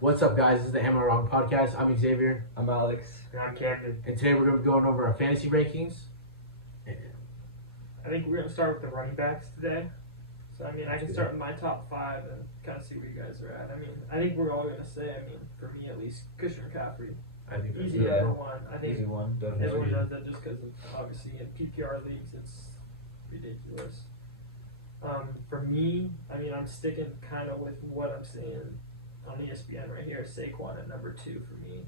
What's up, guys? This is the Am I Wrong podcast. I'm Xavier. I'm Alex. And I'm Camden. And today we're going to be going over our fantasy rankings. I think we're going to start with the running backs today. So, I mean, I can start with my top 5 and kind of see where you guys are at. I mean, I think we're all going to say, for me at least, Christian McCaffrey. I think that's Easy Yeah. number one. I think Easy one, everyone definitely. does that just because, obviously, in PPR leagues, it's ridiculous. For me, I mean, I'm sticking kind of with what I'm saying on ESPN right here. Saquon at number 2 for me.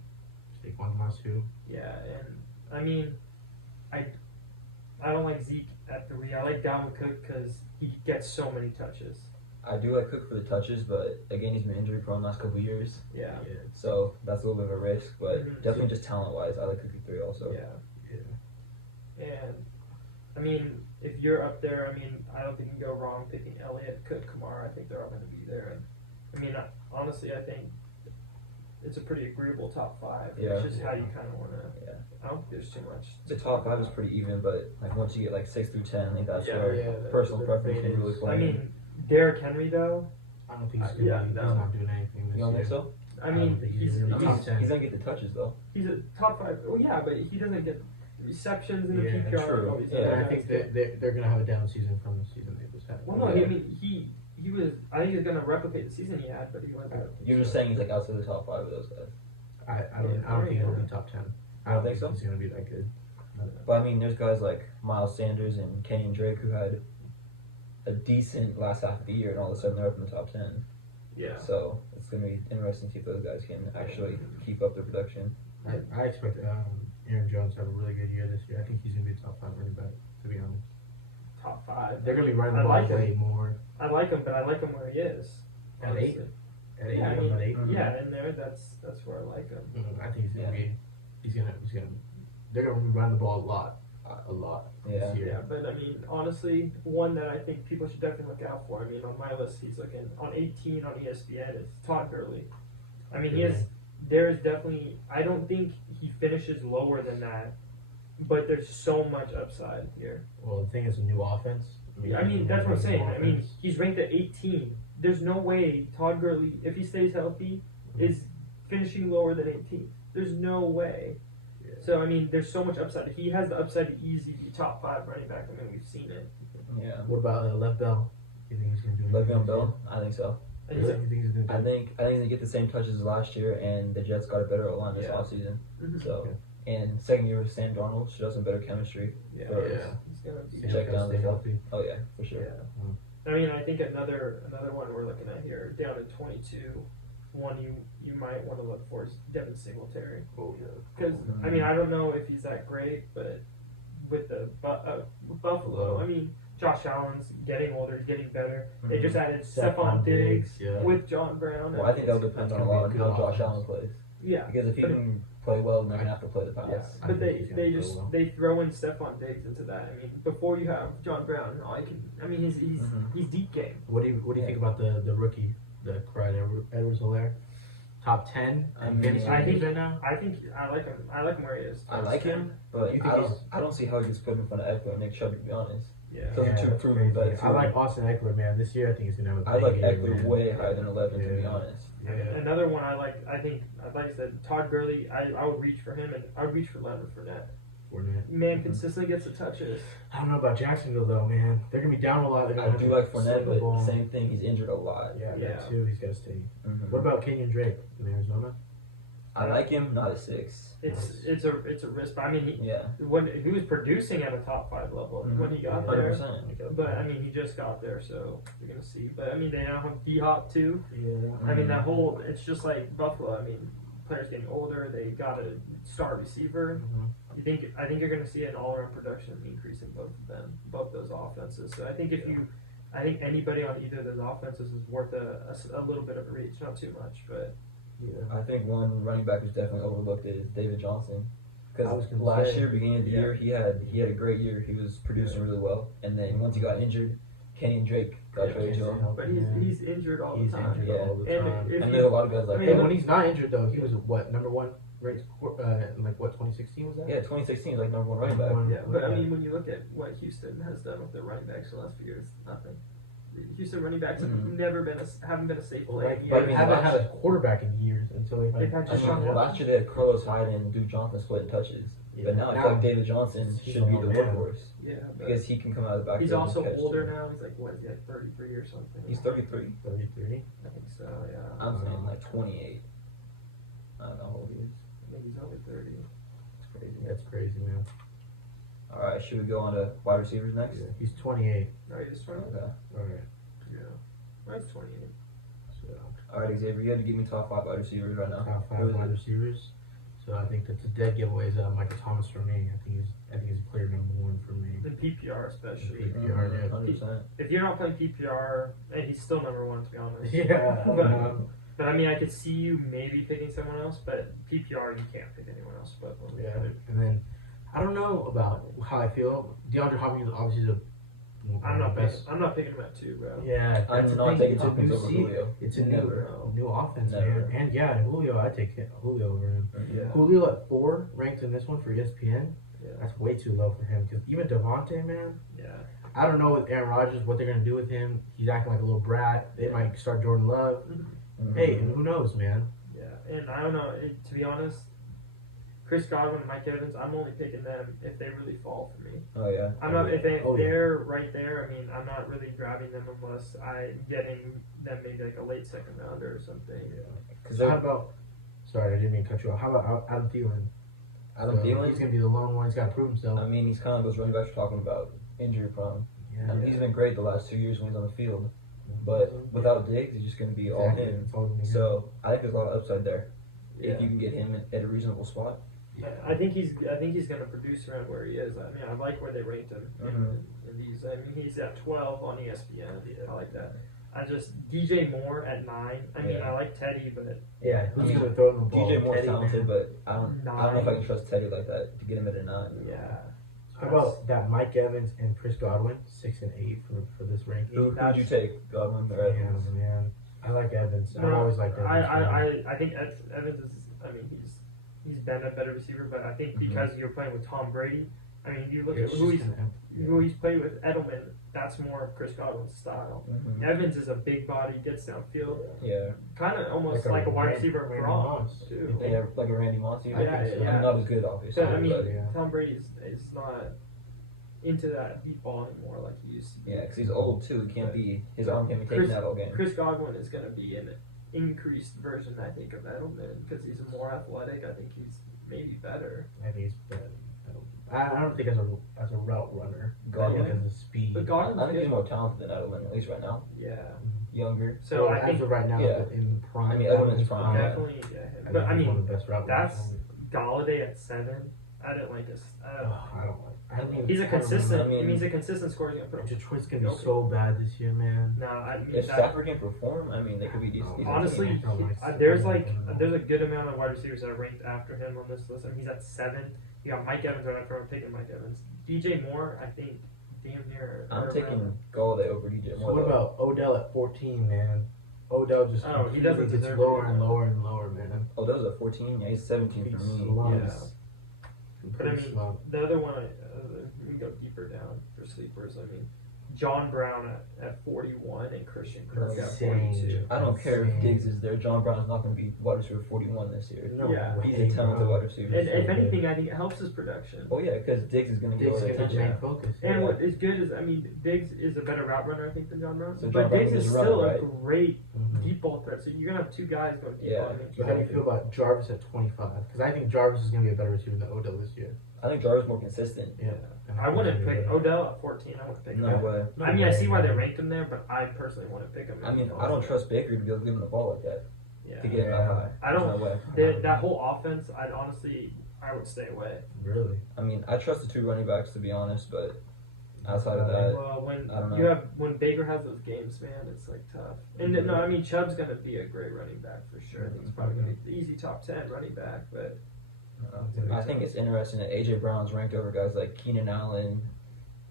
Saquon must too. Yeah, and I mean, I don't like Zeke at 3. I like Dalvin Cook because he gets so many touches. I do like Cook for the touches, but again, he's been injury prone the last couple of years, Yeah. so that's a little bit of a risk. But Mhm. definitely just talent wise, I like Cook at 3 also. Yeah. And I mean, if you're up there, I mean, I don't think you can go wrong picking Elliott, Cook, Kamara. I think they're all going to be there. And I mean, honestly, I think it's a pretty agreeable top 5. Yeah. It's just how you kind of want to. Yeah. I don't think there's too much. The top 5 is pretty even, but like once you get like 6 through 10, I think that's where the personal preference can thing really is- play. I mean, Derrick Henry though. I don't think he's, Yeah, he's no. not doing anything this you don't year. think so? I I mean, don't think he's he's, really top he's, 10. He's gonna get the touches though. he's a top 5. Oh yeah, but he doesn't get receptions in the Yeah, PPR. true. All these Yeah, other And I guys think get. they're going to have a down season from the season they just had. Well, no, Yeah. I mean he was. I think he's gonna replicate the season he had, but he wasn't. You're just saying he's like outside the top 5 of those guys. I don't think he'll be top 10. I don't think so? he's going to be that good. But I mean, there's guys like Miles Sanders and Kenyon Drake who had a decent last half of the year, and all of a sudden they're up in the top 10. Yeah. So it's going to be interesting to see if those guys can actually keep up their production. I expect Aaron Jones to have a really good year this year. I think he's going to be a top 5 running back, to be honest. Top 5. They're going to be running the I ball like way him. more. I like him, but I like him where he is. At 8? honestly. At 8, Yeah, I at mean, 8. yeah, in there, that's where I like him. I think he's gonna be. They're gonna be running the ball a lot Yeah. this year. Yeah, but I mean, honestly, one that I think people should definitely look out for. I mean, on my list, he's looking on 18 on ESPN. It's Todd Gurley. I mean, there is definitely. I don't think he finishes lower than that, but there's so much upside here. Well, the thing is, a new offense. I mean, that's what I'm saying. I mean, offense. he's ranked at 18. There's no way Todd Gurley, if he stays healthy, is finishing lower than 18. There's no way. Yeah. So I mean, there's so much upside. He has the upside to easy be top 5 running back. I mean, we've seen it. Yeah. What about Lev Bell? You think he's gonna do? Le'Veon anything Bell, I think so. And he's Really? You think he's gonna do? I think he's gonna get the same touches as last year, and the Jets got a better O-line this Yeah. offseason. Mhm. So, Okay. and second year with Sam Darnold should have some better chemistry. Yeah, for- he's gonna be. Check down stay the- healthy. Oh yeah, for sure. Yeah. I mean, I think another one we're looking at here, down to 22. One you might want to look for is Devin Singletary. Oh yeah. Because I mean, I don't know if he's that great, but with the Buffalo, I mean, Josh Allen's getting older, he's getting better. They just added Stephon Diggs yeah. with John Brown. Well, I think that would depend on a lot on how Josh Allen plays. Yeah, Because if he But- can play well, then they're gonna have to play the pass. yeah. I But think he's gonna they play just well. they throw in Stephon Diggs into that. I mean, before you have John Brown, he's Mhm. he's deep game. What do you think about the rookie, the Clyde Edwards-Helaire? Top 10. I mean, fantasy I think- rankings right now. I think I like him. I like him where he is. I like him, but You think I don't see how he gets put in front of Eckler and Nick Chubb, to be honest. Yeah. Those are two that's proven crazy. vets. I like Austin Eckler, man. This year, I think he's gonna have a I like big year, Eckler man. way higher than 11, to be Yeah. honest. Yeah. Another one I like. I think, like I said, Todd Gurley. I would reach for him, and I would reach for Leonard Fournette. Fournette. Man, Mhm. consistently gets the touches. I don't know about Jacksonville though, man. They're gonna be down a lot. They're gonna I have do to like sling Fournette, the but ball. same thing, he's injured a lot. Yeah, Yeah. that too. He's got to stay. Mhm. What about Kenyon Drake in Arizona? I like him, not a 6. It's a risk. But I mean, Yeah. when he was producing at a top 5 level Mhm. when he got 100%. there. But I mean, he just got there, so you're gonna see. But I mean, they now have D-Hop too. Yeah. I mean, that whole it's just like Buffalo. I mean, players getting older. They got a star receiver. I think you're going to see an all-around production increase in both of them, both those offenses. So I think I think anybody on either of those offenses is worth a little bit of a reach, not too much, but Yeah. I think one running back who's definitely overlooked is David Johnson. I was Because gonna last say, year, beginning of the yeah. year, he had a great year. He was producing really well. And then once he got injured, Kenny and Drake got Yeah, traded to Kenny him. but Yeah. he's injured all He's the time. injured Yeah. all the And time. if And you- there's a lot of guys like I mean, Hey, that. when he's not injured though, he was what number 1 ranked in like what 2016 was that? Yeah, 2016 is like #1 running back. Number one. Yeah, but I mean, when you look at what Houston has done with their running backs the last few years, nothing. Houston running backs have Mhm. haven't been a safe play. Like, in But I they mean, years. haven't last- had a quarterback in years until They've had I Deshaun mean, Watson. last year they had Carlos Hyde and Duke Johnson splitting touches. But now I feel like David Johnson he's should be a the man. workhorse Yeah, but because he can come out of the backfield. he's and also catch older too. now. He's like, what is he, like 33 or something? He's 33. 33. I think so, yeah. I'm saying like 28. I don't know how old he is. I think he's only 30. It's crazy. That's crazy, man. All right, should we go on to wide receivers next? Yeah, he's 28. No, he's 20. Okay. All right. Yeah. Oh, he's 28. So All right, Xavier, you had to give me top 5 wide receivers right now. top Who 5 is wide it? receivers. So I think that's a dead giveaway is Michael Thomas for me. I think he's a clear number 1 for me. In PPR especially. In PPR, yeah. 100%. If you're not playing PPR, and he's still number 1 to be honest. Yeah. But I mean, I could see you maybe picking someone else, but PPR you can't pick anyone else but one. Yeah. And then I don't know about how I feel. DeAndre Hopkins obviously is I'm not the best. picking him at 2, bro. Yeah, I'm that's the not thing. taking It's a Hopkins new over season. Julio. It's a Never. new offense, Never. man. And yeah, Julio, I take Julio over him. Yeah. Julio at 4 ranked in this one for ESPN. Yeah. That's way too low for him because even Devontae, man. Yeah. I don't know with Aaron Rodgers what they're gonna do with him. He's acting like a little brat. They might start Jordan Love. Mhm. Hey, and who knows, man? Yeah. And I don't know. To be honest, Chris Godwin and Mike Evans, I'm only picking them if they really fall for me. Oh, yeah. I'm not if Oh, yeah. they're right there. I mean, I'm not really grabbing them unless I'm getting them maybe like a late second rounder or something. Because So how about? Sorry, I didn't mean to cut you off. How about Adam Thielen? Adam Thielen, He's gonna be the lone one. He's got to prove himself. I mean, he's kind of those running backs you're talking about, injury prone. Yeah. I mean, he's been great the last 2 years when he's on the field. But without Diggs, he's just going to be all Exactly. him. It's all gonna be him. So I think there's a lot of upside there Yeah. if you can get him at a reasonable spot. I think he's gonna produce around where he is. I mean, I like where they ranked him in these. I mean, he's at 12 on ESPN. I like that. I just DJ Moore at 9. I mean, Yeah. I like Teddy, but Yeah, who's I mean, gonna throw him the ball? DJ Moore's Teddy, talented, man. but I don't know if I can trust Teddy like that to get him at a 9. yeah. How about that Mike Evans and Chris Godwin, 6 and 8 for this ranking? Who would you take, Godwin or Evans? Yeah, man. I like Evans. I've No, always liked Evans. I think Evans is. I mean, he's been a better receiver, but I think because you're playing with Tom Brady. I mean, you look at who he's played with. Edelman. That's more of Chris Godwin's style. Mhm. Evans is a big body, gets downfield, Yeah. kind of almost like a wide receiver Gronk too. Yeah, like a Randy Moss. Yeah, I yeah. Not as good, obviously. So, I mean, but yeah. Tom Brady is not into that deep ball anymore like he used to be. yeah, because he's old too. He can't be. His arm can't be taking that all game. Chris Godwin is going to be an increased version, I think, of Edelman because he's more athletic. I think he's maybe better. I think he's better. I don't think as a route runner. Godwin? I think as a speed. But Godwin's I think he's good. more talented than Edelman, at least right now. Yeah. Younger. So I as think of right now, yeah. in prime. I mean, Edelman's prime. Yeah. definitely, yeah. I But I think he's one mean, of the best route that's runners. Galladay at 7. I didn't like this. I don't like. I don't even. He's a I don't consistent. I mean- he's a consistent scorer. He's gonna put up. Detroit's gonna be Okay. so bad this year, man. No, I mean If that, Stafford can perform, I mean, they could be decent. honestly, I don't like there's Stafford. there's a good amount of wide receivers that are ranked after him on this list. I mean, he's at 7. You got Mike Evans right after. I'm taking Mike Evans. DJ Moore, I think, damn near. I'm or taking around. Galladay over DJ So Moore. what about Odell at 14, man? Odell just Oh, he doesn't gets deserve lower it. and lower and lower, man. Oh, that was at 14. Yeah, he's 17 for He's me. slugs. But I Pretty mean, slug. the other one, we can go deeper down for sleepers. I mean, John Brown at 41 and Christian Kirk at Insane. 42. I don't care if Insane. Diggs is there. John Brown's not going to be wide receiver 41 this year. No Yeah. way, He's a talented bro. wide receiver. And if so anything, I think it helps his production. Oh yeah, because Diggs is going to get Diggs all is the gonna be the attention. main focus. And Yeah. what is good is, I mean, Diggs is a better route runner, I think, than John Brown. So John but Brown Diggs is is running, still right? a great Mhm. deep ball threat. So you're going to have 2 guys going deep Yeah. on him. So how do you feel about Jarvis at 25? Because I think Jarvis is gonna be a better receiver than Odell this year. I think Jarvis is more consistent. Yeah. I wouldn't pick Odell at 14. I wouldn't pick No him. way. I mean, I see why they ranked him there, but I personally wouldn't pick him. I mean, I don't trust Baker to be able to give him the ball like that Yeah. to get him that high. I don't- There's no way. That whole offense, I would stay away. Really? I mean, I trust the 2 running backs to be honest, but outside of that, Well, when I don't know. you have when Baker has those games, man, it's like tough. And no, I mean Chubb's gonna be a great running back for sure. I think he's probably gonna be the easy top 10 running back. But I think it's interesting that AJ Brown's ranked over guys like Keenan Allen,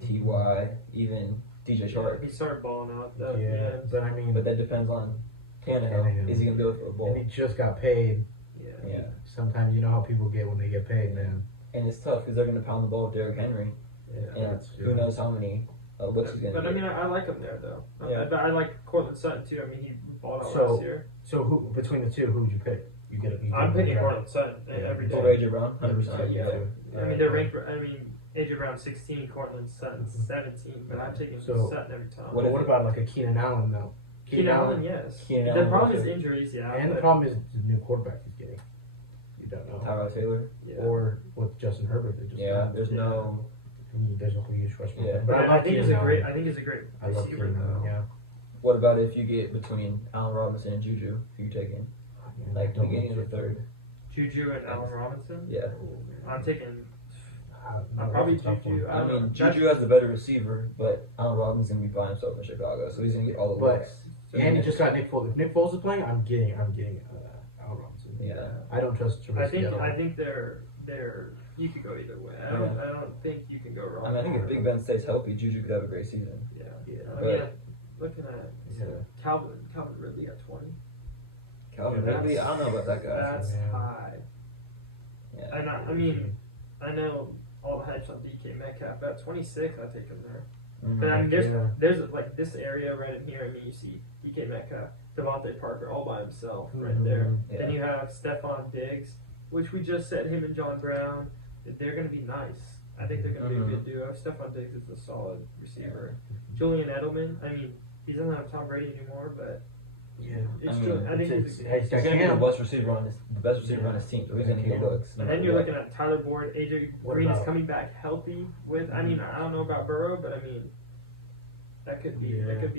Ty, even DJ Shark. he started balling out. Yeah. But I mean, But that depends on Tannehill. Tannehill. Is he gonna be able to throw a and ball? he just got paid. yeah. Yeah. Sometimes you know how people get when they get paid, man. And it's tough because they're gonna pound the ball with Derrick Henry, Yeah. and that's who knows how many looks he's gonna But get. I mean, I like him there though. Yeah. But I like Cortland Sutton too. I mean, he balled out So- last year. So who between the two, who would you pick? You get it. I'm picking Cortland Sutton Yeah. every Over day. AJ Brown, 100%. Yeah. Yeah. I mean, they're ranked. I mean, AJ Brown 16, Cortland Sutton Mhm. 17. But I'm taking So, Sutton every time. What about like a Keenan Allen though? Keenan Allen, yes. Keenan The Allen problem is also. injuries, yeah. And the but- problem is the new quarterback he's getting. You don't know. Tyrod Taylor. yeah. Or with Justin Herbert, they just Yeah, there's Yeah. no. there's a huge freshman. Yeah. But I I like think Keenan he's a Allen. great. I think he's a great I love receiver Keenan Allen. though. Yeah. What about if you get between Allen Robinson and Juju? Who you taking? Like the beginning of the third. Juju and Allen Robinson. Yeah. I'm taking. No, probably that's a tough Juju. one. I don't know. mean, Juju has the better receiver, but Allen Robinson's gonna be by himself in Chicago, so he's gonna get all the But- looks. So And he just got Nick Foles. If Nick Foles is playing, I'm getting Allen Robinson. Yeah. I don't trust Trubisky at all. I think they're. You could go either way. I don't think you can go wrong. I mean, I think if Big Ben stays healthy, Juju could have a great season. Yeah. Yeah. I But- mean, looking at Yeah. Calvin Ridley at 20. Calvin Yeah, Ridley, I don't know about that guy. That's Yeah. high. Yeah. And I mean, I know all the hype's on DK Metcalf. At 26, I take him there. Mhm. But I mean, Yeah. there's like this area right in here. I mean, you see DK Metcalf, Devontae Parker all by himself right Mhm. there. Yeah. Then you have Stephon Diggs, which we just said him and John Brown. They're going to be nice. I think they're going to Mhm. be a good duo. Stephon Diggs is a solid receiver. Julian Edelman, I mean, he doesn't have Tom Brady anymore, but Yeah. it's I mean, Julian. I think It's- he's. it's- He's gonna be Cam. the best receiver on his team, so he's gonna get looks. no And then matter you're what. looking at Tyler Boyd, AJ What Green is about- coming back healthy. With I mean, I don't know about Burrow, but I mean, that could be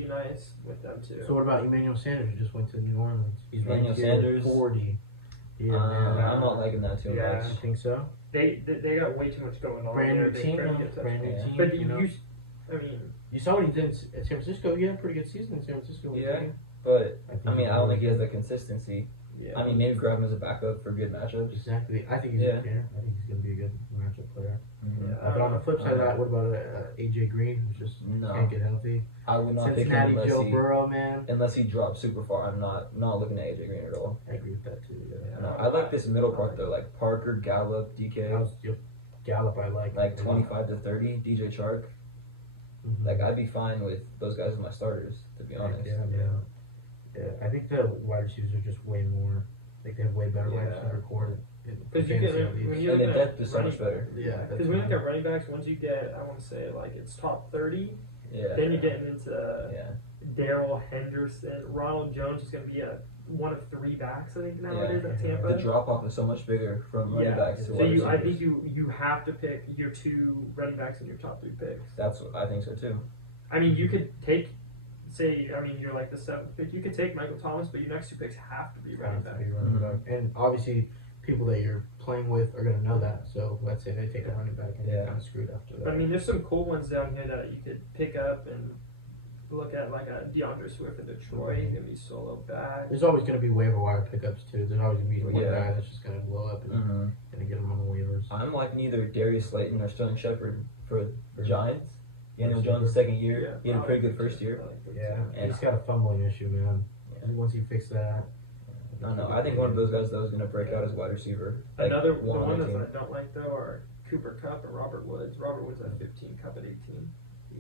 nice with them too. So what about Emmanuel Sanders, who just went to New Orleans? He's Emmanuel ranked here Sanders? 40. Yeah, I'm man. not liking that too Yeah. I much. think so. They got way too much going on Brand there. new They team, try to though. get touchdowns. Brand new Yeah. team. But you know? I mean, You saw what he did at San Francisco. He had a pretty good season in San Francisco. Yeah. But think I mean, he I don't think he will. has the consistency. yeah. I mean, maybe grab him as a backup for good matchups. Exactly. I think he's Yeah. I think he's going to be a good matchup player. Yeah. But on the flip side of that, what about AJ Green, who's just No. can't get healthy? I would not pick him Cincinnati unless Joe he Burrow, man. drops super far. I'm not looking at AJ Green at all. I agree with that too. Yeah. Yeah. No, I like this middle part though, like Parker, Gallup, DK, Gallup, I like 25 to 30, DJ Chark. Mhm. Like I'd be fine with those guys as my starters, to be honest. Yeah. I think the wide receivers are just way more. Like they have way better wide Yeah. receiver core. Because you get when you And look the at depth is so much better. Yeah. Because when you look at running backs, once you get, I want to say like it's top 30, Yeah. then you're getting into Yeah. Daryl Henderson. Ronald Jones is going to be one of 3 backs, I think nowadays at Yeah. Tampa. The drop off is so much bigger from running backs to So wide I receivers. think you have to pick your 2 running backs in your top 3 picks. That's what I think so too. I mean, you could take, say, I mean, you're like the 7th pick. You could take Michael Thomas, but your next 2 picks have to be running backs. And obviously, people that you're playing with are going to know that. So let's say they take a running back and they're Yeah. kind of screwed after that. But I mean, there's some cool ones down here that you could pick up and look at, like a DeAndre Swift in Detroit. He's gonna be solo back. There's always going to be waiver wire pickups too. There's always going to be one Yeah. guy that's just going to blow up and Mm-hmm. going to get him on the waivers. I'm liking either Darius Slayton or Sterling Shepard for Giants. Daniel Jones' second year, he had a pretty good first year. I like them Yeah, too. And- he's got a fumbling issue, man. Yeah. And once he fixes that, I don't know. I think one of those guys though is going to break out as wide receiver. Like, Another one the on one the that team. I don't like though are Cooper Kupp and Robert Woods. Robert Woods at 15, Kupp at 18.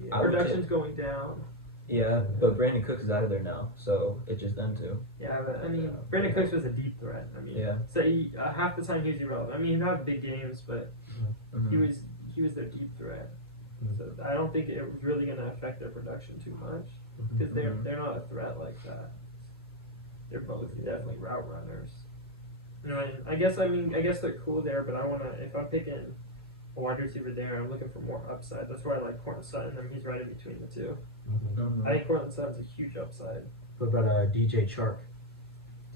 yeah, I would Production's going down. Yeah, but Brandon Cooks is out of there now, so it's just them two. Yeah, but I mean, Brandon Cooks was a deep threat. I mean, Yeah. so half the time he was irrelevant. I mean, he had big games, but Mhm. he was their deep threat. Mhm. So I don't think it was really going to affect their production too much because they're not a threat like that. They're both definitely route runners. You know, and I guess they're cool there, but I want to if I'm picking a wide receiver there, I'm looking for more upside. That's why I like Cortland Sutton. I mean, he's right in between the two. Mhm. I think Cortland Sutton's a huge upside. What about DJ Chark?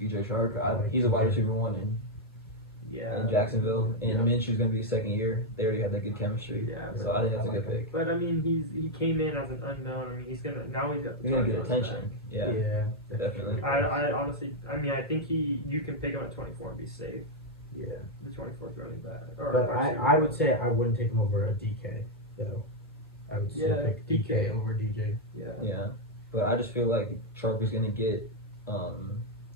DJ Shark, I like he's a wide DJ. receiver one in Yeah. Jacksonville, and Yeah. Minshew's going to be his second year. They already have that good chemistry, Yeah, so I think that's a good pick. But I mean, he came in as an unknown. I mean, he's got the He's going to get target on his attention. back. Yeah, definitely. I honestly, I mean, I think you can pick him at 24 and be safe. Yeah, The 24th running back. Or but wide receiver. I would say I wouldn't take him over a DK though. I would still Yeah, pick DK over DJ. Yeah. Yeah, but I just feel like Sharp is going to get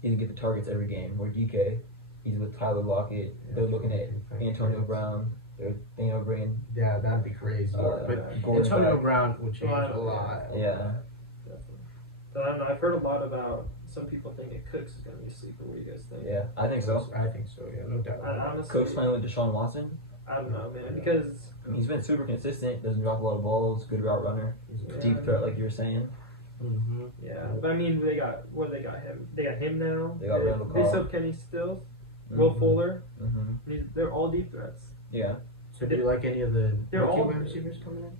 he's going to get the targets every game. Where DK, he's with Tyler Lockett. They're looking at Antonio Brown They're thinking of bringing. Yeah, that'd be crazy. But Gordon Antonio back. Brown would change a Well, lot. Yeah. Definitely. But I don't know. I've heard a lot about some people think that Cooks is going to be a sleeper. What do you guys think? Yeah, I think so. I think so. Yeah, no doubt. I honestly, Coach playing with Deshaun Watson. I don't know, man, because I mean, he's been super consistent. Doesn't drop a lot of balls. Good route runner. Yeah. Deep threat, like you were saying. Mm-hmm. yeah. But I mean, they got him. They got him now. They got Randall They Cobb. still have Kenny Stills, Will Fuller. Mm-hmm. They're all deep threats. Yeah. So do you like any of the They're rookie all wide good. receivers coming in?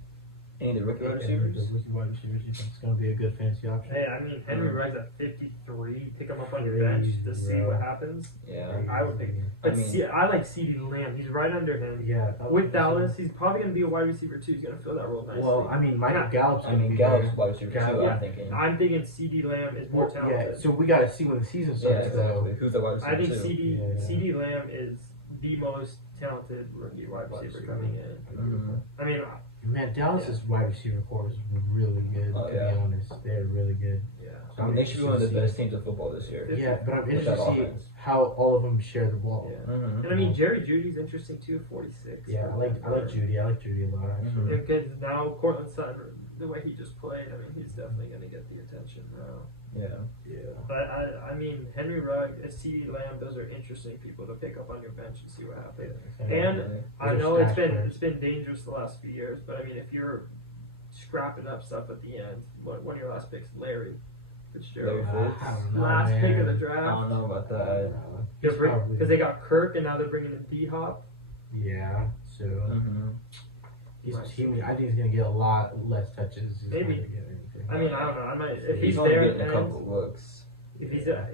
Any of the rookie wide Any of receivers? the rookie wide receivers, you think it's going to be a good fantasy option? Hey, I mean, Henry Rugg's at 53. Pick him up on your bench to see Bro. what happens. Yeah. I would pick him. I But mean, I like CeeDee Lamb. He's right under him. Yeah. With Dallas, he's probably going to be a wide receiver too. He's going to fill that role nicely. Well, I mean, Michael Gallup's I going to mean, be Gallup's there. wide receiver too. Gallup. I'm thinking. I'm thinking CeeDee Lamb is more Yeah, talented. so we got to see when the season Yeah, starts, though. exactly. Who's the wide receiver I think too? CeeDee Lamb is the most talented rookie wide receiver coming in. Mhm. I mean, Man, Dallas's wide receiver core is really good, Oh, to yeah. be honest. They're really good. yeah. I mean, they should be one of the best teams of football this year. Yeah, but I'm With interested that to see offense. how all of them share the ball. Yeah. Mm-hmm. And I mean, Jerry Judy's interesting too, 46. Yeah, I like Judy. I like Judy a lot, actually. Mhm. Because now Cortland Sutton, the way he just played, I mean, he's definitely going to get the attention now. Yeah. Yeah. But I mean, Henry Rugg, CeeDee Lamb, those are interesting people to pick up on your bench and see what happens. And I Those are know it's stash been players. it's been dangerous the last few years, but I mean, if you're scrapping up stuff at the end, one of your last picks, Larry Fitzgerald, Larry Fitz. I don't know, last pick of the I draft, don't know about that. He's probably- because they got Kirk and now they're bringing in D Hop. Yeah, so Mm-hmm. Right. I think he's gonna get a lot less touches. He's Maybe. not gonna get anything. I mean, I don't know. I might if He's he's only there at getting the a end, couple of looks. if he's at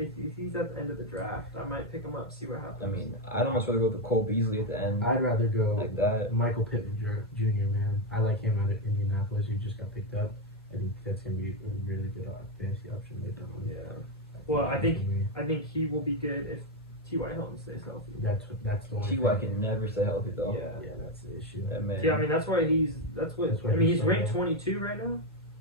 the end of the draft, I might pick him up, see what happens. I mean, I'd almost rather go with Cole Beasley at the end, I'd rather go like that. Michael Pittman Jr. Man, I like him out of Indianapolis, who just got picked up. I think that's gonna be a really good fantasy option later on. yeah. Well, I think he will be good if T.Y. Hilton stays healthy. that's the only T.Y. thing. can never stay healthy though. Yeah. Yeah, that's the issue. That man. Yeah, I mean that's why he's so ranked low. 22 right now.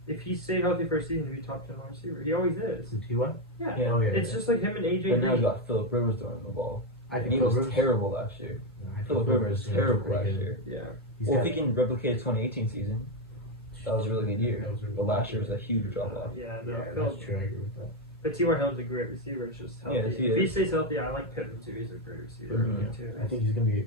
If he stayed healthy for a season, he'd be top 10 wide receiver. He always is. The T.Y.? Yeah. Oh, yeah. It's just like him and AJ But now he's Green. got Philip Rivers throwing the ball. I think He Phil was Rivers- terrible last year. No, I think Philip Phil Rivers was is gonna be terrible pretty last good. year. Yeah. He's Well, got- if he can replicate his 2018 season, that was a really good year. That was a really But last good year was a huge drop off. Yeah, no, Yeah, Phil, that's true. I agree with that. but T.Y. Hilton's a great receiver. It's just healthy. Yes, he if he is. stays healthy, I like Pittman too. He's a great receiver Mhm. too. I think he's gonna be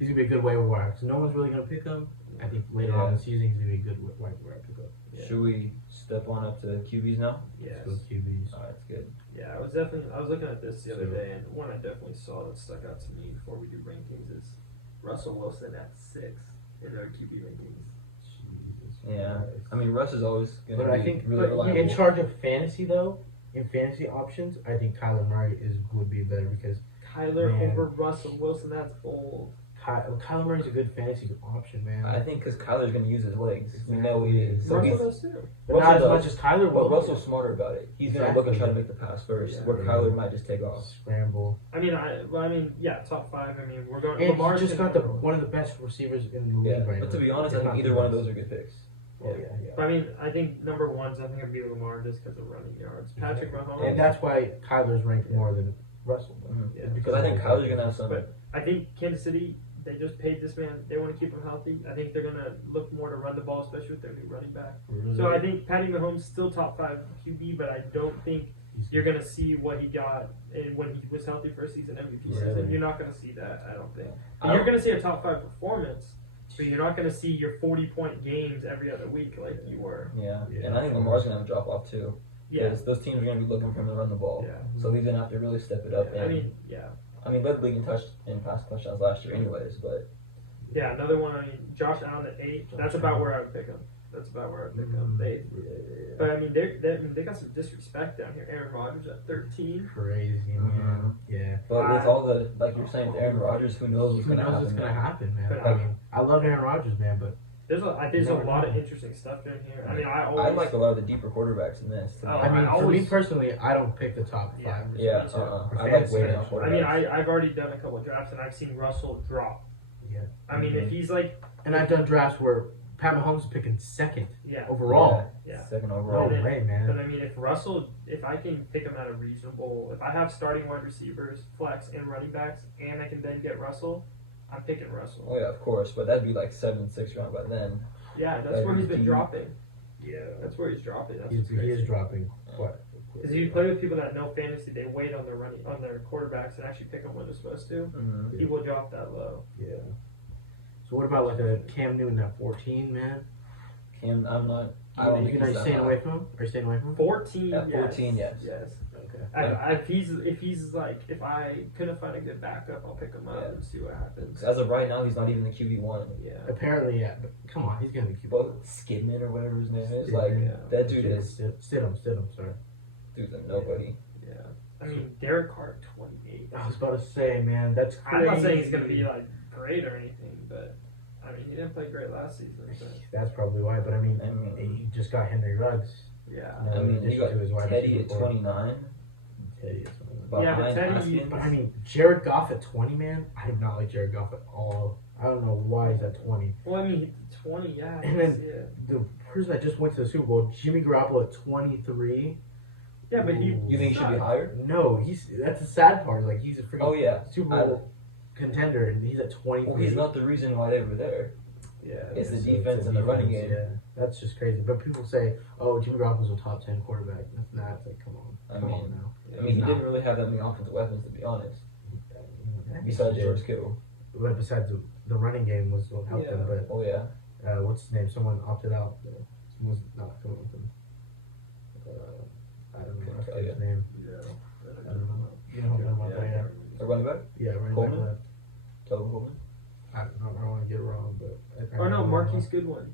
a good waiver wire. So no one's really gonna pick him. I think later on in the season he's gonna be a good waiver wire pickup. Yeah. Should we step on up to QBs now? Yes. Let's go QBs. Alright, that's good. Yeah, I was looking at this the other So- day, and one I definitely saw that stuck out to me before we do rankings is Russell Wilson at 6 in their QB rankings. Jesus Yeah. Christ. I mean, Russ is always going to But be I think really reliable. in charge of fantasy though, in fantasy options, I think Kyler Murray would be better because Kyler Man. over Russell Wilson, that's bold. Kyler Murray's a good fantasy option, man. I think because Kyler's going to use his legs. We know he is. So Russell he's, does too. but not as Russell much as Kyler but will. Russell's smarter about it. He's going to look and try to make the pass first, Yeah. where Kyler might just take off. Scramble. I mean, yeah, top 5. I mean, we're going. And Lamar's he just gonna got go. one of the best receivers in the league Yeah. right now. But to be honest, I If think not either the one of best. those are good picks. Oh, yeah. But I mean, I think number 1's I think it'd be Lamar just because of running yards. Patrick Mahomes. And that's why Kyler's ranked more than Russell. Yeah. Because I think Kyler's going to have some. But I think Kansas City, they just paid this man. They want to keep him healthy. I think they're going to look more to run the ball, especially with their new running back. Really. So I think Patty Mahomes still top 5 QB, but I don't think you're going to see what he got when he was healthy for a season MVP season. Really? You're not going to see that, I don't think. I And you're don't- going to see a top 5 performance, but you're not going to see your 40-point games every other week like you were. Yeah. Yeah. And I think Lamar's going to have a drop off too. Yeah. Because those teams are going to be looking for him to run the ball. Yeah. So he's going to have to really step it up. I And, mean, yeah. led the league in pass touchdowns last year, anyways. But Yeah, another one. I mean, Josh Allen at 8. That's about where I would pick him. They, but I mean, they got some disrespect down here. Aaron Rodgers at 13. Crazy, man. Yeah. But with all the, like you're saying, with Aaron Rodgers, who knows what's Who going to knows happen? what's gonna happen, man? But I mean, I love Aaron Rodgers, man, but There's a never lot of know. interesting stuff in here. I mean, I like a lot of the deeper quarterbacks in this. Oh, I mean, I for me always- personally, I don't pick the top 5. Yeah. Yeah, Me too. For I like fantasy, way I down don't. I mean, quarterbacks. I've already done a couple of drafts and I've seen Russell drop. Yeah. I mean, if he's like, And I've done drafts where Pat Mahomes is picking second yeah. overall. Yeah. Second No overall. then- way, But man. I mean, if I can pick him at a reasonable, if I have starting wide receivers, flex, and running backs, and I can then get Russell, I'm picking Russell. Oh yeah, of course, but that'd be like 7th, 6th round by then. Yeah, that's That'd where be he's been deep. dropping. Yeah. That's where he's dropping. That's He is crazy. dropping quite. Because you play with people that know fantasy, they wait on their quarterbacks and actually pick them when they're supposed to. Mm-hmm. He will drop that low. Yeah. So what about like a Cam Newton at 14, man? Cam, I'm not. I Are don't you think gonna he's that staying high. away from him? Are you staying away from him? 14. At 14, yes. yes. Okay. If he's like, if I couldn't find a good backup, I'll pick him up Yeah. and see what happens. As of right now, he's not even the QB1. Yeah. Apparently, yeah. But come on, he's gonna be cute. Well, Skidman or whatever his name is, Stidham. like Yeah. that dude is Stidham, sorry. dude's a nobody. Yeah. I mean, Derek Carr 28. I was about to say, man, that's crazy. I'm not saying he's gonna be like great or anything, but I mean, he didn't play great last season. So. That's probably why. But I mean, I mean- he just got Henry Ruggs. Yeah. No, I in mean, you addition got to his wide Teddy receiver at core. 29. Teddy is 21. Yeah, but Behind Teddy- Haskins. But I mean, Jared Goff at 20, man. I did not like Jared Goff at all. I don't know why he's at 20. Well, I mean, 20. Yeah. I And can then- see it. The person that just went to the Super Bowl, Jimmy Garoppolo at 23. Yeah, but he. You think he should be higher? No, that's the sad part. Like he's a freaking Oh yeah. Super Bowl contender, and he's at 23. Well, he's not the reason why they were there. Yeah. It's the So defense and the running game. Yeah, that's just crazy. But people say, "Oh, Jimmy Garoppolo's a top 10 quarterback." That's not. It's like, come on, I come mean, on now. I mean, he Nah. didn't really have that many offensive weapons, to be honest. I think Besides he did. George Kittle. But besides the running game was what helped him. But Oh yeah. what's his name? Someone opted out. Someone's not coming with him. I don't know. Couldn't What's tell his name? Yeah. I don't know. You know who I'm talking about? Yeah. A running back? Yeah, running back Coleman? left. Tobin Coleman? I don't want to get it wrong, but Oh no, Marquise Goodwin,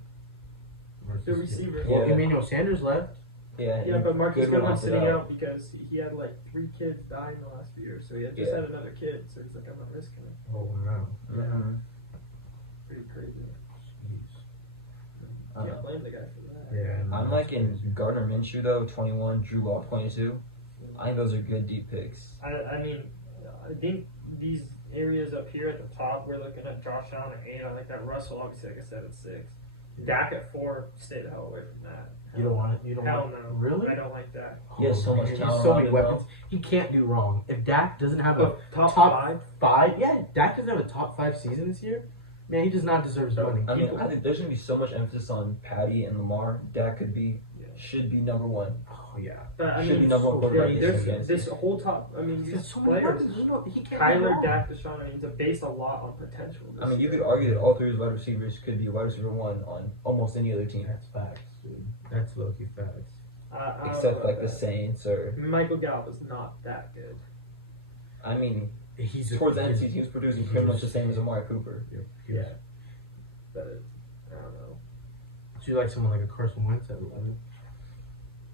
the Marquise receiver. Well, Yeah. Emmanuel Sanders left. Yeah. Yeah, but Marquise Goodwin Goodwin's opted sitting out. out because he had like 3 kids die in the last few years, so he had just had another kid. So he's like, I'm not risking it. Oh wow. Mhm. Pretty crazy. I don't Can't know. blame the guy for that. Yeah. no, I'm that's liking crazy. Gardner Minshew though, 21, Drew Lock 22. I think those are good deep picks. I mean, I think these areas up here at the top, we're looking at Josh Allen at 8. I like that. Russell, obviously, like I said, at 6. Dak at 4. Stay the hell away from that. You don't want it. You don't Hell want it. no. Really? I don't like that. He has so much man, he talent has so around many him, weapons. He can't do wrong. If Dak doesn't have a But top top 5. yeah, Dak doesn't have a top 5 season this year. Man, he does not deserve his money. I mean, People- I think there's gonna be so much emphasis on Patty and Lamar. Dak Yeah. should be number 1. oh yeah. But I Should be mean, number one quarterback yeah, this there's year. this whole top. I mean, He's got these so many players. weapons. He can't do Kyler, wrong. Dak, Deshaun. I mean, it's based a lot on potential. This I mean, you year. could argue that all 3 of his wide receivers could be a wide receiver 1 on almost any other team, That's facts, dude. That's low-key facts. I don't except know like about the that. Saints or. Michael Gallup is not that good. I mean, He's towards the end, he was producing pretty much the same as Amari Cooper. Yeah. But I don't know. So you like someone like a Carson Wentz at 11?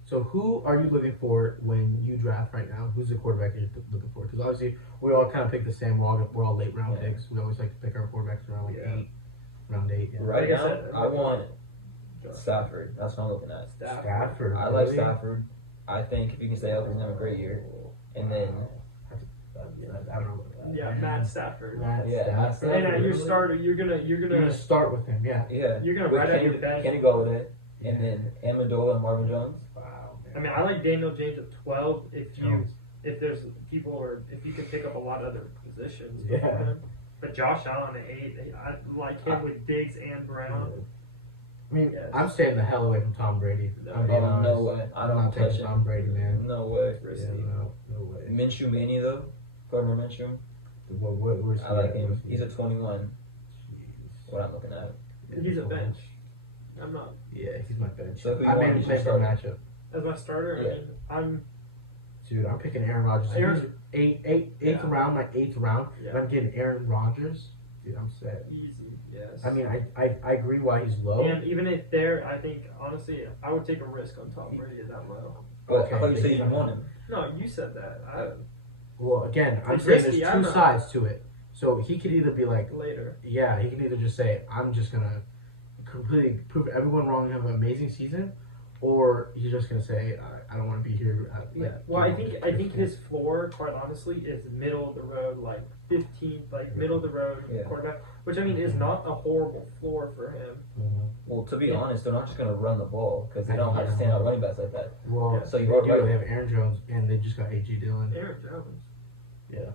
So who are you looking for when you draft right now? Who's the quarterback you're looking for? Because obviously we all kind of pick the same. We're all late round Yeah. picks. We always like to pick our quarterbacks around like Yeah. 8, round 8. Yeah. Right Like I now, said, I want Stafford. That's what I'm looking at. Stafford. I like really? Stafford. I think if he can stay healthy, he's gonna have a great year. And then, I don't know. About that, Yeah, man. Matt Stafford. Matt Yeah, Matt Stafford. And your really? starter, you're You're gonna gonna start with him, yeah. yeah, You're gonna with write out Kenny, your bench. Kenny Golladay, and then Amendola and Marvin Jones. Wow. Man. I mean, I like Daniel James at 12. Jones. If there's people, or if you can pick up a lot of other positions. Yeah. before him. But Josh Allen at 8, I like him with Diggs and Brown. I mean, Yes. I'm staying the hell away from Tom Brady. No, I'm being Oh, honest. no way. I I'm don't not touch taking him. Tom Brady, man. No way. It's risky. Yeah, no way. Minshew Mania though, Gardner Minshew. Where's I like he at? him. Where's he He's at? at 21. Jeez. What I'm looking at. He's a bench. I'm not Yeah, he's my bench. So who you I want made him as play your for a starter? matchup. as my starter. Yeah. I mean, I'm Dude, I'm picking Aaron Rodgers. Aaron- Eighth Yeah. round, my 8th round. Yeah. If I'm getting Aaron Rodgers, dude, I'm set. easy. Yes. I mean, I agree why he's low. and even if there, I think honestly, I would take a risk on Tom Brady at that low. But Okay, I thought you but said he's you not- want him. No, you said that. Well, again, I'm It's saying risky, there's I'm two not- sides to it. So he could either be like, Later. yeah, he can either just say, I'm just going to completely prove everyone wrong and have an amazing season, or he's just going to say, I don't want to be here. Yeah. Well, I think his floor, quite honestly, is middle of the road, like 15th, like middle of the road Yeah. quarterback, which I mean is not a horrible floor for him. Well, to be Yeah. honest, they're not just going to run the ball because they don't have standout running backs like that. Well, Yeah. So they you are do. right. They have Aaron Jones, and they just got A.J. Dillon. Aaron Jones. Yeah.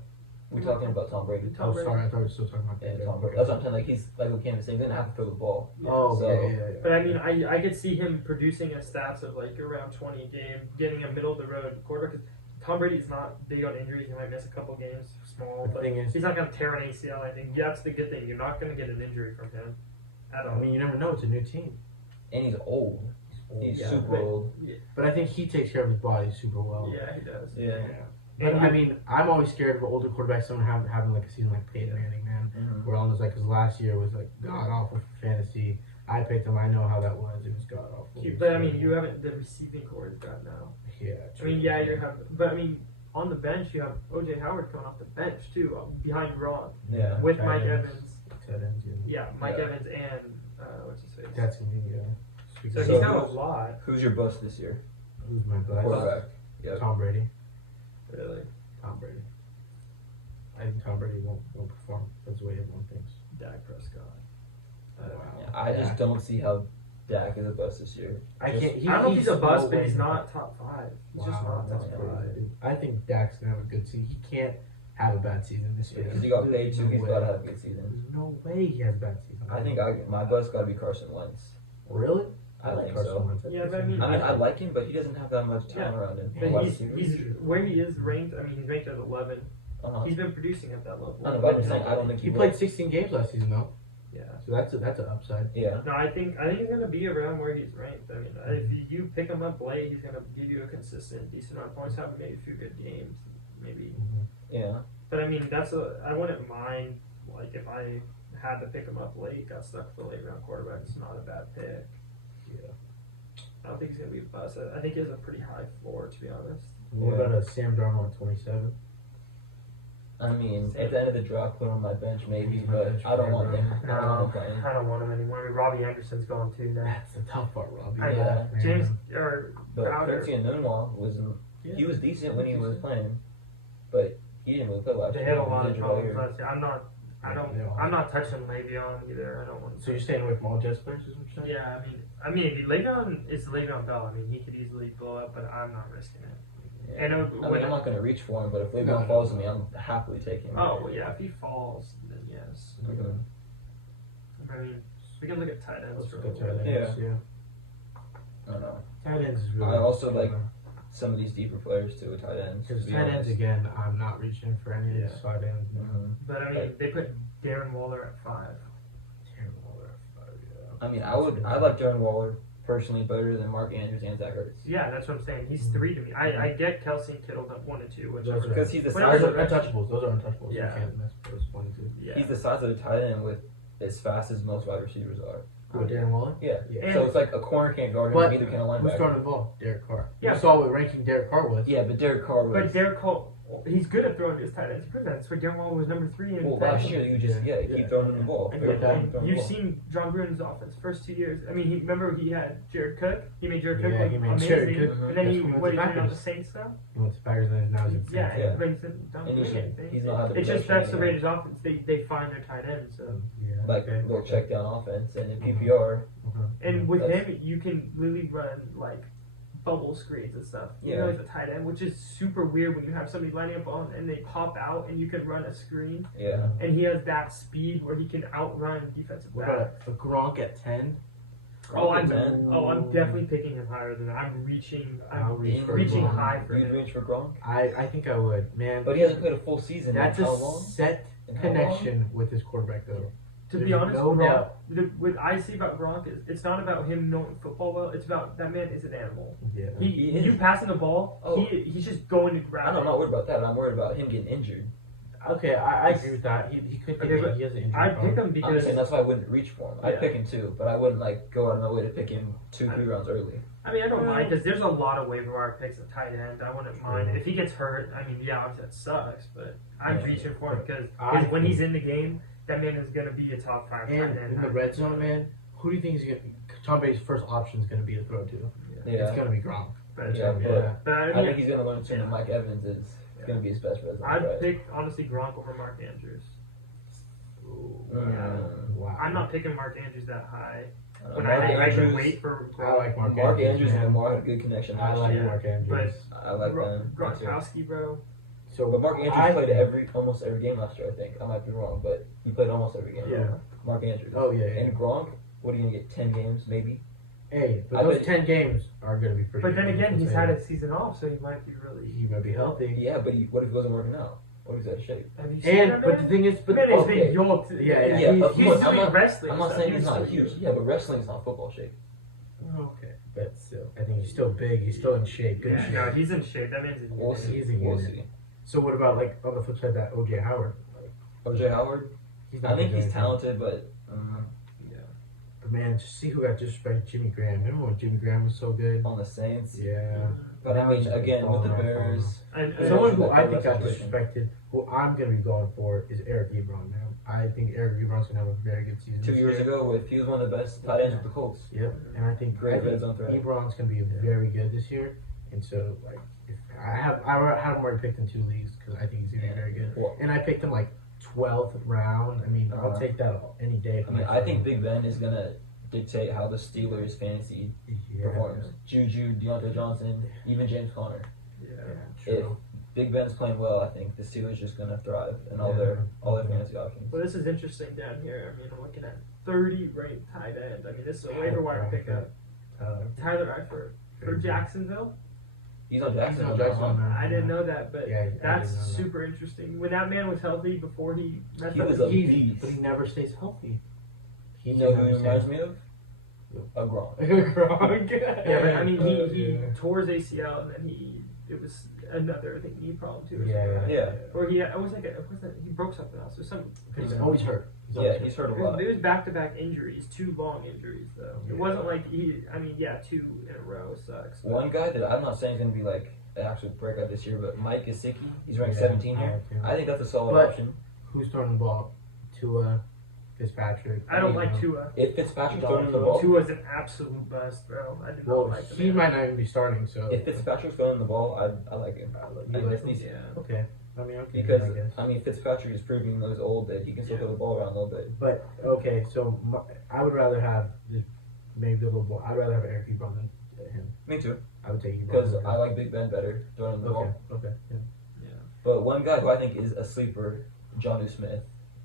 We're talking about Tom Brady. Tom Oh, Brady. sorry, I thought we were still talking about Yeah, Tom Brady. That's what I'm saying. Like he's like with Kansas, he didn't have to throw the ball. Oh, So- yeah. But I mean, I could see him producing a stats of like around 20 a game, getting a middle of the road quarterback. 'Cause Tom Brady's not big on injuries. He might miss a couple games, small, The but thing is, he's not gonna tear an ACL. I think that's the good thing. You're not gonna get an injury from him at all. I mean, you never know. It's a new team. And he's old. He's Yeah, super but- old. But I think he takes care of his body super well. Yeah, he does. Yeah. But And I mean, I'm always scared of older quarterbacks. Someone having like a season like Peyton Manning, man. Mm-hmm. Where almost like, because last year was like god awful for fantasy. I picked him. I know how that was. It was god awful. But I mean, you haven't the receiving core is got now. Yeah. I mean, yeah, you have, but I mean, on the bench you have OJ Howard coming off the bench too, behind Gronk Yeah. with Tight Mike ends. Evans. Tight ends, Yeah, Mike Yeah. Evans and what's his face. That's gonna be So So he's got a who's- lot, Who's your bust this year? Who's my best? Quarterback. Yep. Tom Brady. really. Tom Brady. I think Tom Brady won't perform. That's the way everyone thinks. Dak Prescott. I don't know. Yeah, I just don't see how Dak is a bust this year. I Just- can't. I don't know if he's a bust, no but way. he's not top 5. He's just Wow, not that's top crazy, 5. dude. I think Dak's gonna have a good season. He can't have a bad season this year. Because he got paid too, There's he's no got to way. have a good season. There's no way he has a bad season. I think my bust got to be Carson Wentz. Really? I think Carson so. Wentz. Yeah, but I mean- I like him, but he doesn't have that much talent around him. But Wide he's receivers. where he is ranked. I mean, he's ranked at 11. Uh-huh. He's been producing at that level. I know, but I'm saying I don't think He will. played 16 games last season though, Yeah. so that's an upside. Yeah. No, I think he's gonna be around where he's ranked. I mean, if you pick him up late, he's gonna give you a consistent, decent amount of points. Have maybe a few good games, maybe. Yeah. But I mean, I wouldn't mind like if I had to pick him up late, got stuck with a late round quarterback. It's not a bad pick. Yeah. I don't think he's gonna be a bust. I think he has a pretty high floor, to be honest. What about a Sam Darnold at 27? I mean, at the end of the draft, put him on my bench maybe, He's my but bench I don't player, want him. No, I don't want him playing. I don't want him anymore. I mean, Robbie Anderson's going too now. That's the tough part, Robbie. I- Yeah. Man. James or But Crowder. Christian Nunwa he was decent when he was playing, but he didn't really play last They year. had a He lot did of right problems here. last year. I'm not touching Le'Veon either. I don't want. So you're staying away from all Jets players, is what you're saying? Yeah, I mean, Le'Veon is Le'Veon Bell. I mean, he could easily blow up, but I'm not risking it. Yeah. And I mean, I'm not going to reach for him, but if Le'Veon No, no, falls to no. me, I'm happily taking him. Oh well, yeah, if he falls, then yes. Mhm. I mean, we can look at tight ends Those for are a good little tight bit. ends. Yeah. I don't know. Tight ends is really. I also like some of these deeper players too, tight ends. Because to be tight ends honest. again, I'm not reaching for any of Yeah. these tight ends. Mhm. But I mean, they put Darren Waller at 5. I mean, I like Darren Waller personally better than Mark Andrews and Zach Ertz. Yeah, that's what I'm saying. He's 3 to me. I get Kelsey and Kittle at 1 and 2, which Those are- Because he's the But size Those of are untouchables. Those are untouchables. Yeah. You can't mess with those 22. yeah. he's the size of a tight end with as fast as most wide receivers are. Who, Darren Waller? Yeah. Yeah. So it's like a corner can't guard him, But neither can a Who's linebacker. starting the ball? Derek Carr. Yeah. You saw what ranking Derek Carr was. Yeah, but Derek Carr was. But Derek Cole, he's good at throwing his tight ends. He proved that. That's why Darren Waller was number 3 in well, fantasy. last year you just keep throwing him the ball. And, Every time and throwing the you've ball. seen John Gruden's offense first 2 years. I mean, remember he had Jared Cook. He made Jared Cook Yeah, look he made amazing. Jared Cook. And then That's he when he what he went to turned out the Packers. Saints now. He went to Packers and now he's in Yeah, Yeah. but he's not And doing he's anything. not had the It's just production that's the anymore. Raiders' offense. They find their tight ends. So. Yeah. Like okay. little check down offense, and in PPR, And with That's- him, you can really run like bubble screens and stuff. You Yeah. know, as a tight end, which is super weird when you have somebody lining up on and they pop out and you can run a screen. yeah. And he has that speed where he can outrun defensive What backs. about a Gronk at 10? Oh, I'm Gronk at 10? definitely picking him higher than that. I'm I'll reach for reaching Gronk. high for You'd him. reach for Gronk, I think I would, man. but he hasn't played a full season. That's in a how long? set In how long? connection with his quarterback, though. To be There's honest, no Gronk, doubt. what I see about Gronk is it's not about him knowing football well. It's about that man is an animal. Yeah. He You is. passing the ball, Oh. he's just going to grab I'm it. not worried about that. I'm worried about him getting injured. Okay, I agree with that. He could get Okay, but he has an injury. I pick problem. him I'm because saying that's why I wouldn't reach for him. I'd Yeah. pick him too, but I wouldn't like go out of my way to pick him 2-3 rounds early. I mean I don't mind because there's a lot of waiver wire picks at tight end. I wouldn't mind if he gets hurt. I mean yeah, obviously that sucks, but I'm Yeah. reaching for him because I when he's in the game, that man is gonna be a top 5 tight And end. in the red zone, man, who do you think is going to Tom Brady's first option is going to be to throw to? Yeah. It's going to be Gronk. But, Yeah, but but I I mean, think he's gonna learn soon that Yeah. Mike Evans is gonna be his best red zone I'd threat. pick honestly Gronk over Mark Andrews. Mm. Wow. I'm not picking Mark Andrews that high. When Mark I can Andrews, wait for I like Mark, Mark Andrews man. and Lamar had a good connection I last like year. Mark Andrews. I like them. Me too. Gronkowski, bro. So But Mark Andrews I played think- almost every game last year. I think I might be wrong, but he played almost every game. Yeah. Mark Andrews. Oh yeah. And Gronk, what are you gonna get? 10 games maybe. Hey, but I those bet- 10 games are going to be pretty. But then good. again, he's I'll had tell a season off, so he might be really. you. He might be healthy. Yeah, but what if he wasn't working out? What if he's out of shape? Have you seen And that but man? the thing is, but Man is okay. big yoked. Yeah, he's, of he's course. doing I'm not- wrestling. I'm not stuff. saying he's He's not still huge. Yeah, but wrestling's not football shape. okay, but still, I think he's still big. He's still in shape. Good Yeah, shape. no, he's in shape. That man's in We'll shape. see. He's a We'll unit. see. So what about like on the flip side that OJ Howard? Like, OJ Howard, he's I think doing he's anything. talented, but But man, just see who got disrespected. Jimmy Graham. Remember when Jimmy Graham was so good? on the Saints. Yeah. But Now I mean, he's just again, with the falling off, Bears, And, Someone who that I think got situation. disrespected, who I'm going to be going for, is Eric Ebron, man. I think Eric Ebron's going to have a very good season. 2 this years year. ago, if he was one of the best tight ends with the Colts. Yep, and I think Great red zone threat. Ebron's going to be very good this year. And so, like, if I have him already picked in 2 leagues because I think he's going to be very good. Well, And I picked him like 12th round. I mean, I'll Uh-huh. take that any day. I mean, I think Big Ben is gonna dictate how the Steelers fantasy performs. Juju, Deontay Johnson, even James Conner. yeah. If Big Ben's playing well, I think the Steelers just gonna thrive in all their fantasy options. Well, this is interesting down here. I mean, I'm looking at 30 ranked tight end. I mean, this is a waiver wire pickup. Tyler Eifert for Jacksonville. He's on Jacksonville. He's on Jacksonville now. now. I didn't know that, but Yeah, I didn't that's know that. super interesting. When that man was healthy before he messed He up was his a He's, beast. but he never stays healthy. You know who he reminds me of? A Gronk. Gronk. Yeah, but I mean, he tore his ACL and then it was another knee problem too. or something like that. Yeah. Or he broke something else. There's some. He's always hurt. Yeah, he's hurt a lot. It was back-to-back injuries, 2 long injuries though. Yeah. It wasn't like 2 in a row sucks. but- One guy that I'm not saying is gonna be like an actual breakout this year, but Mike Gesicki, he's ranked Yeah, 17 here. I think that's a solid But- option. Who's throwing the ball? Tua, Fitzpatrick. I don't like know. Tua. If Fitzpatrick's throwing the ball, Tua's an absolute bust, bro. I do not Well, like the he man. might not even be starting. So if Fitzpatrick's throwing the ball, I like him. I think that's decent. Yeah. okay. I mean, okay. Because I guess. I mean, Fitzpatrick is proving those old that he can still throw the ball around a little bit. But okay, so I would rather have this maybe a little ball. I'd rather have Eric Ebron than him. Me too, I would take Ebron because over I him. like Big Ben better throwing the ball. Okay. Yeah. But one guy who I think is a sleeper, Jonnu Smith.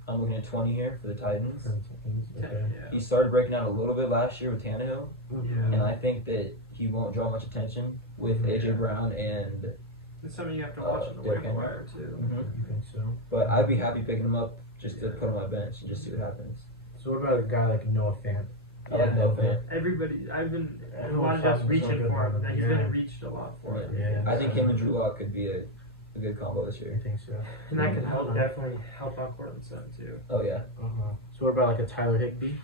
I'm looking at 20 here for the Titans. Okay. Yeah. He started breaking out a little bit last year with Tannehill, Mhm. and I think that he won't draw much attention with AJ Brown and. It's something you have to watch on the Derrick waiver Henry. wire too. You think so? But I'd be happy picking him up just to put him on my bench and just see what happens. So what about a guy like Noah Fant? I like Noah Fant. Everybody, I've been a Everyone lot of thought us he was so reaching good, for him. man. He's Yeah. been reached a lot for it. Yeah. I think him and Drew Lock could be a good combo this I year. think so. And that could definitely help out Cortland Sutton too. Oh yeah, So what about like a Tyler Higbee?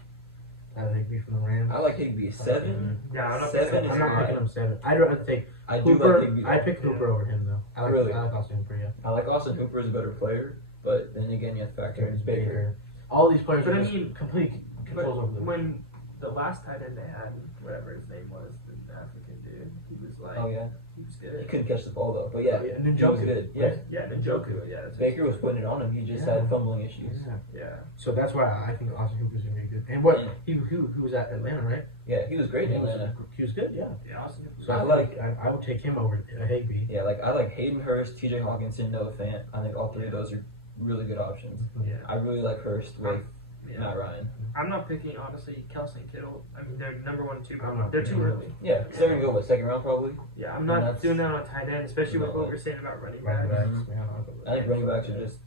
Tyler Higbee from the Rams. I like Higbee. 7. Yeah, I'm not Seven picking is I'm not high. picking him 7. I'd rather take I do Hooper. like Higbee. I pick Hooper over him though. I like Really? I like Austin Hooper. Yeah. I like Austin Hooper as a better player, but then again you have to factor in Baker. All these players But are I just mean- complete controls over them. When the last tight end they had, whatever his name was, the African dude, he was like, Oh yeah, he was he good. couldn't catch the ball though. But yeah, and he was Njoku. good. Yeah, Yeah, Njoku. Yeah, that's Baker was putting it on him. He just Yeah. had fumbling issues. Yeah. Yeah. So that's why I think Austin Hooper's gonna be good. And what Yeah. he was at Atlanta, right? Yeah, he was great in Atlanta. He was good. Yeah. Yeah, Austin. So I I like- like. I would take him over Higbee. Yeah, like I like Hayden Hurst, T.J. Hawkinson, Noah Fant. I think all 3 of those are really good options. Yeah. I really like Hurst with Yeah. Matt Ryan. I'm not picking honestly Kelsey and Kittle. I mean, they're number 1 and 2. I'm not They're too picking early. Yeah, so they're gonna go what, second round probably. Yeah, I'm And not that's- doing that on a tight end, especially with No. what we're saying about running Running backs. backs. Man, I think running backs are just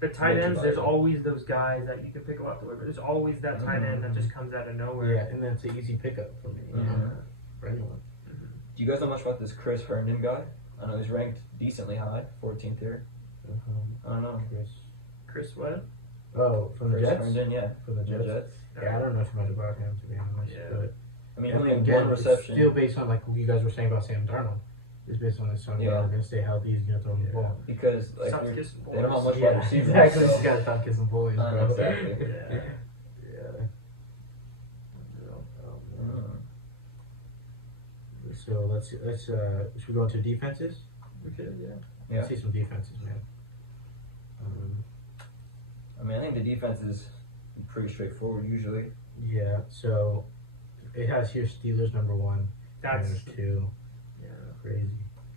The tight Way too ends, there's valuable. always those guys that you can pick up the waiver. There's always that tight end that just comes out of nowhere. Yeah, and that's an easy pickup for me. You know, Mhm. for anyone. Do you guys know much about this Chris Herndon guy? I know he's ranked decently high, 14th here. I don't know. Chris what? Oh, from the Chris Jets. Herndon, yeah. From the The Jets. Jets. Yeah, I don't know too much about him to be honest. Yeah. But I mean, and only had again, one it's reception. still based on like what you guys were saying about Sam Darnold. It's based on his son. Yeah. Darnold gonna stay healthy. He's gonna throw the ball. Because like Stop they're- kissing they don't have boys. much Yeah, wide receivers. exactly. so- He's gotta stop kissing boys, bro. Exactly. Yeah. Yeah. Mm. So let's should we go into defenses? We could, yeah. Yeah. Let's see some defenses, man. I mean, I think the defense is pretty straightforward usually. Yeah. So it has here Steelers number 1. That's Niners 2. yeah. Crazy.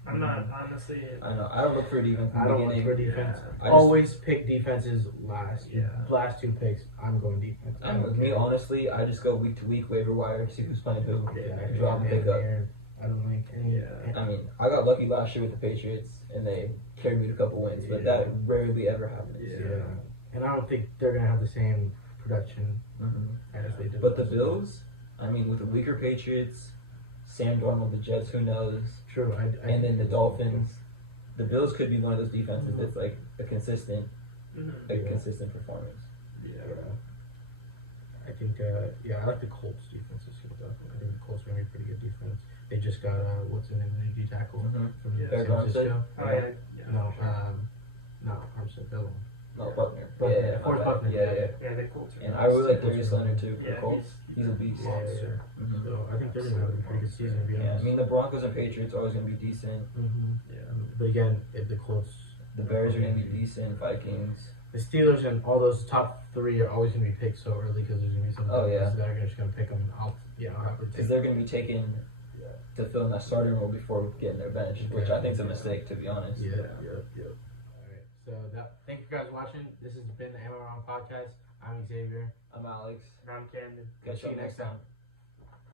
I'm not honestly. I know. I don't look for defense in I the don't look beginning. for defense. I just- Always pick defenses last. Yeah. Last 2 picks, I'm going defense. I And don't with me, care. honestly, I just go week to week waiver wire, see who's playing who. Exactly. Drop and pick up. I don't like any. Yeah. I mean, I got lucky last year with the Patriots, and they carried me to a couple wins, but that rarely ever happens. Yeah. And I don't think they're gonna have the same production as they did. But the Bills, I mean, with the weaker Patriots, Sam Darnold, the Jets, who knows? True. And then the Dolphins, the Bills could be one of those defenses that's like a consistent, consistent performance. Yeah. I think, I like the Colts defense this year, though. I think the Colts are going to be a pretty good defense. They just got, what's his name, the D tackle from San Francisco. Oh, yeah. No, no, Armstead, the other one. No, Buckner. Buckner. Yeah, Forrest my bad. Buckner. Yeah, the Colts are And nice. I really like Darius Leonard too for the Yeah, Colts. He's a beast. Monster. So I think they're going to have a pretty good season, to be Yeah, honest. I mean the Broncos and Patriots are always going to be decent. Yeah. But again, if the Colts, The Bears are going to be decent. Vikings. the Steelers and all those top 3 are always going to be picked so early because there's going to be some guys that are just going to pick them. I'll have to Because take they're going to be taken to fill in that starting role before getting their bench, which I think is a mistake, to be honest. Yeah. Alright, so thank you guys for watching. This has been the MRN Podcast. I'm Xavier. I'm Alex. And I'm Camden. Catch you next time.